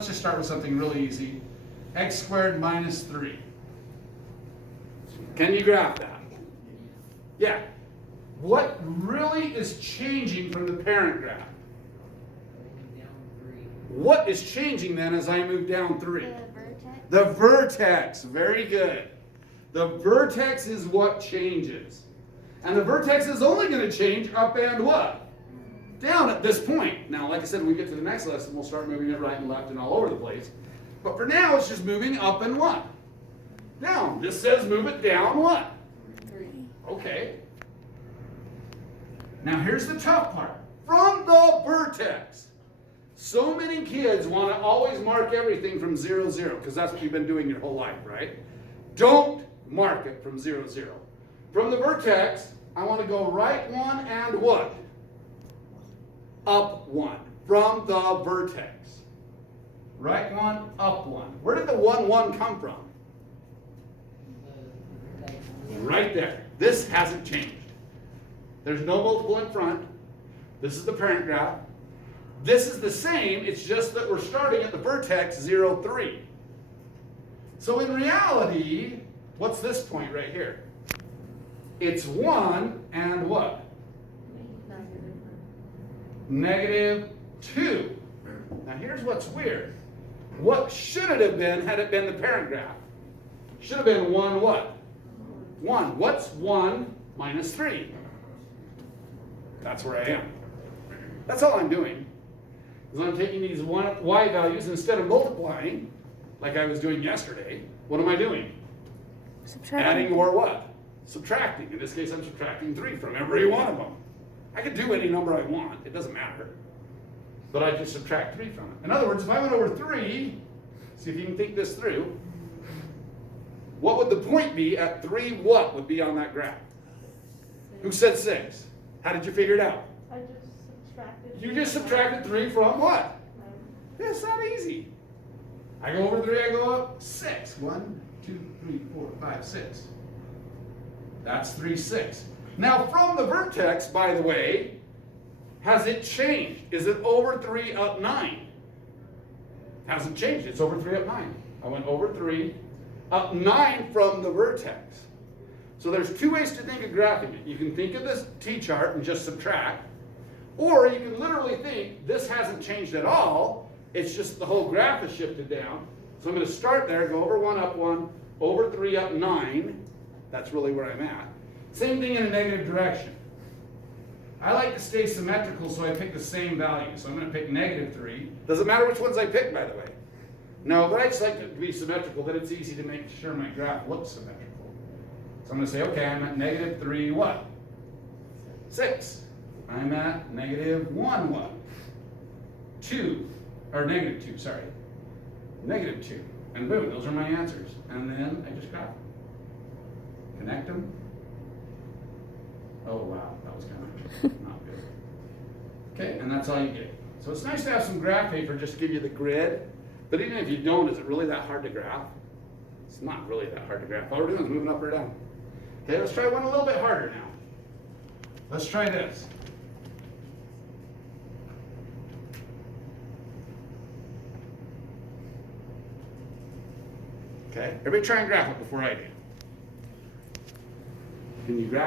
Let's just start with something really easy. X squared minus 3. Can you graph that? Yeah. What really is changing from the parent graph? What is changing then as I move down 3? The vertex. The vertex. Very good. The vertex is what changes. And the vertex is only going to change up and what? Down at this point. Now, like I said, when we get to the next lesson, we'll start moving it right and left and all over the place. But for now, it's just moving up and what? Down. This says move it down what? 3. Okay. Now, here's the tough part. From the vertex. So many kids want to always mark everything from 0, 0, because that's what you've been doing your whole life, right? Don't mark it from 0, 0. From the vertex, I want to go right 1 and what? Up 1. From the vertex. Right 1, up 1. Where did the 1, 1 come from? Right there. This hasn't changed. There's no multiple in front. This is the parent graph. This is the same, it's just that we're starting at the vertex 0, 3. So in reality, what's this point right here? It's 1 and what? Negative 2. Now here's what's weird. What should it have been had it been the parent graph? Should have been 1 what? 1. What's 1 minus 3? That's where I am. That's all I'm doing. Is I'm taking these y values, and instead of multiplying, like I was doing yesterday, what am I doing? Subtracting. Adding or what? Subtracting. In this case, I'm subtracting 3 from every one of them. I could do any number I want. It doesn't matter. But I just subtract 3 from it. In other words, if I went over 3, see if you can think this through, what would the point be at 3 what would be on that graph? Who said 6? How did you figure it out? I just subtracted. You just subtracted 3 from what? It's not easy. I go over 3, I go up 6. 1, 2, 3, 4, 5, 6. That's 3, 6. Now from the vertex, by the way, has it changed? Is it over 3 up 9? Hasn't changed. It's over 3 up 9. I went over 3 up 9 from the vertex. So there's 2 ways to think of graphing it. You can think of this t-chart and just subtract, or you can literally think this hasn't changed at all. It's just the whole graph has shifted down. So I'm going to start there, go over 1 up 1, over 3 up 9. That's really where I'm at. Same thing in a negative direction. I like to stay symmetrical, so I pick the same value. So I'm going to pick negative 3. Doesn't matter which ones I pick, by the way. No, but I just like it to be symmetrical, then it's easy to make sure my graph looks symmetrical. So I'm going to say, okay, I'm at negative 3 what? 6. I'm at negative 1 what? 2. Or negative 2, sorry. Negative 2. And boom, those are my answers. And then I just graph them. Connect them. Oh wow, that was kind of not good. Okay, and that's all you get. So it's nice to have some graph paper just to give you the grid. But even if you don't, is it really that hard to graph? It's not really that hard to graph. All we're doing is moving up or down. Okay, let's try one a little bit harder now. Let's try this. Okay, everybody try and graph it before I do. Can you graph?